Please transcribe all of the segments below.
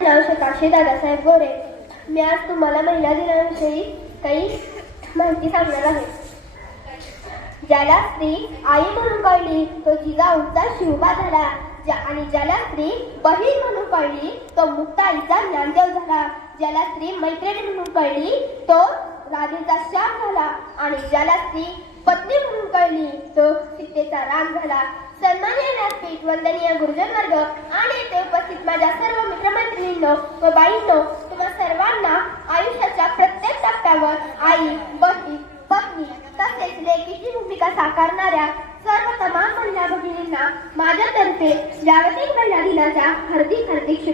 नाव शताक्षी दादासाहेब गोरे. मी आज तुम्हाला महिला दिनाविषयी काही माहिती सांगणार आहे. ज्याला स्त्री आई म्हणून कळली तो जिजाऊचा शिवबा झाला, आणि ज्याला स्त्री बहीण म्हणून कळली तो मुक्ताईचा ज्ञानदेव झाला. ज्याला स्त्री मैत्रिणी म्हणून कळली तो राधेचा श्याम झाला, आणि ज्याला स्त्री पत्नी म्हणून कळली तो सीतेचा राम झाला. सन्माननीय व्यासपीठ, वंदनीय गुरुजन वर्ग आणि येथे उपस्थित माझ्या सर्व मित्रमैत्रिणींनो व बाईंनो, तुम्हा सर्वांना आयुष्याच्या प्रत्येक टप्प्यावर आई, बहीण, पत्नी तसेच लेकीची भूमिका साकारणाऱ्या सर्व तमाम महिला भगिनींना माझ्यातर्फे जागतिक महिला दिनाच्या हार्दिक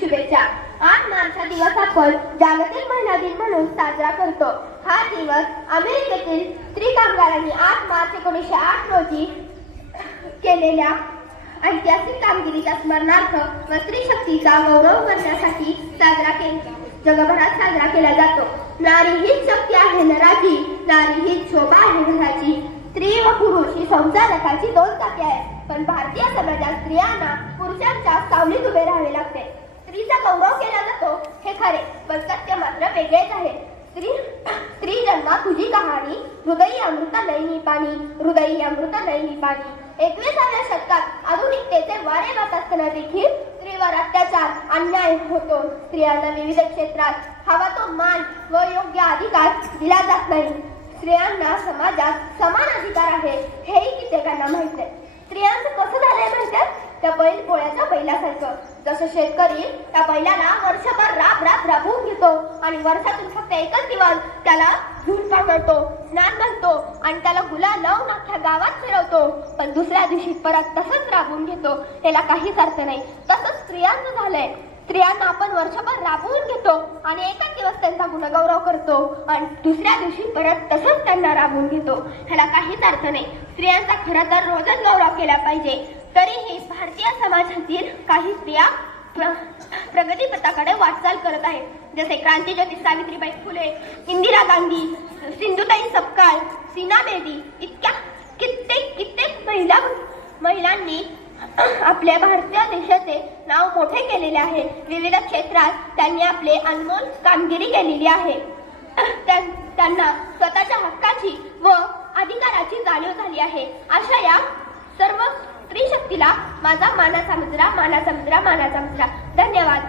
शुभेच्छा. 8 मार्च हा दिवस आपण जागतिक महिला दिन म्हणून साजरा करतो. हा दिवस अमेरिकेतील स्त्री कामगारांनी 8 मार्च 1908 रोजी केलेल्या ऐतिहासिक कामगिरीच्या स्मरणार्थ व स्त्री शक्तीचा गौरव करण्यासाठी जगभरात साजरा केला जातो. नारी हीच शक्ती आहे नराची, नारी हीच शोभा आहे घराची. स्त्री व पुरुष ही संसारकाची 2 चाके आहेत, पण भारतीय समाजात स्त्रियांना पुरुषांच्या सावलीत उभे राहावे लागते. स्त्रीचा गौरव केला जातो हे खरे, पण सत्य मात्र वेगळेच आहे. स्त्री जन्मा तुझी कहाणी, हृदयी अमृत नयनी पाणी, हृदयी अमृत नयनी पाणी. 21व्या शतकात आधुनिकतेचे वारे वाहत असताना देखील स्त्रीवर अत्याचार, अन्याय होतो. स्त्रियांना विविध क्षेत्रात हवा तो मान व योग्य अधिकार दिला जात नाही. स्त्रियांना समाजात समान अधिकार आहे हेही कित्येकांना माहित आहे. स्त्रियांचं कसं झालंय माहितीये? त्या बैल पोळ्याच्या बैलासारखं. जसं शेतकरी त्या बैलाला वर्षभर राबवून घेतो आणि वर्षातून फक्त एकच दिवस त्याला झुंड पांघरतो, स्नान घालतो आणि त्याला गुलाल लावून अख्ख्या गावात फिरवतो, पण दुसऱ्या दिवशी परत तसंच राबवून घेतो. त्याला काहीच अर्थ नाही. तसंच स्त्रियांचं झालंय. स्त्रियांना आपण वर्षभर राबवून घेतो आणि एकच दिवस त्यांचा गुणगौरव करतो आणि दुसऱ्या दिवशी परत तसंच त्यांना राबवून घेतो. ह्याला काहीच अर्थ नाही. स्त्रियांचा खरं तर रोजच गौरव केला पाहिजे. तरीही भारतीय समाजातील काही स्त्रिया प्रगतीपथाकडे वाटचाल करत आहेत. जसे क्रांतीज्योती सावित्रीबाई फुले, इंदिरा गांधी, सिंधुताई सपकाळ, सीना बेदी इतक्या कित्येक महिलांनी आपल्या भारतीय देशाचे नाव मोठे केलेले आहे. विविध क्षेत्रात त्यांनी आपले अनमोल कामगिरी केलेली आहे. त्यांना स्वतःच्या हक्काची व अधिकाराची जाणीव झाली आहे. अशा या सर्व स्त्री शक्तीला माझा मानाचा मुजरा. धन्यवाद.